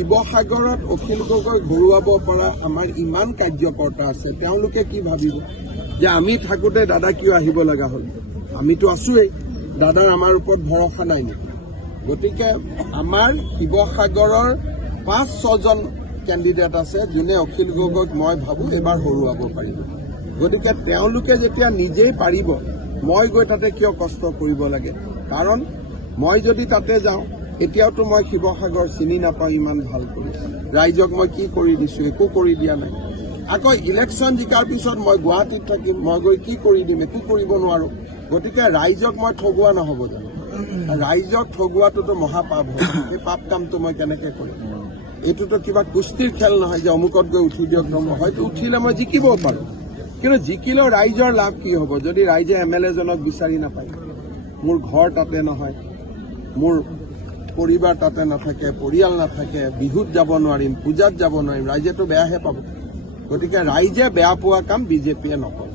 শিৱসাগৰত অখিল গগৈ ঘূৰুৱাব পৰা আমাৰ ইমান কাৰ্যকৰ্তা আছে, তেওঁলোকে কি ভাবিব যে আমি থাকোঁতে দাদা কিয় আহিব লগা হ'ল? আমিতো আছোৱেই, দাদাৰ আমাৰ ওপৰত ভৰসা নাই নেকি? গতিকে আমাৰ শিৱসাগৰৰ ৫-৬জন কেণ্ডিডেট আছে যোনে অখিল গগৈক মই ভাবোঁ এইবাৰ হৰুৱাব পাৰিব। গতিকে তেওঁলোকে যেতিয়া নিজেই পাৰিব, মই গৈ তাতে কিয় কষ্ট কৰিব লাগে? কাৰণ মই যদি তাতে যাওঁ, এতিয়াওতো মই শিৱসাগৰ চিনি নাপাওঁ ইমান ভাল কৰি। ৰাইজক মই কি কৰি দিছোঁ? একো কৰি দিয়া নাই। আকৌ ইলেকশ্যন জিকাৰ পিছত মই গুৱাহাটীত থাকিম, মই গৈ কি কৰি দিম? একো কৰিব নোৱাৰোঁ। গতিকে ৰাইজক মই ঠগোৱা নহ'ব জানো? ৰাইজক ঠগোৱাটোতো মহাপাপ হ'ব। সেই পাপ কামটো মই কেনেকৈ কৰিম? এইটোতো কিবা কুস্তিৰ খেল নহয় যে অমুকত গৈ উঠি দিয়ক। হয়তো উঠিলে মই জিকিবও পাৰোঁ, কিন্তু জিকিলেও ৰাইজৰ লাভ কি হ'ব যদি ৰাইজে MLA জনক বিচাৰি নাপায়? মোৰ ঘৰ তাতে নহয়, মোৰ পৰিবাৰ তাতে নাথাকে, পৰিয়াল নাথাকে, বিহুত যাব নোৱাৰিম, পূজাত যাব নোৱাৰিম, ৰাইজেতো বেয়াহে পাব। গতিকে ৰাইজে বেয়া পোৱা কাম বিজেপিয়ে নকৰে।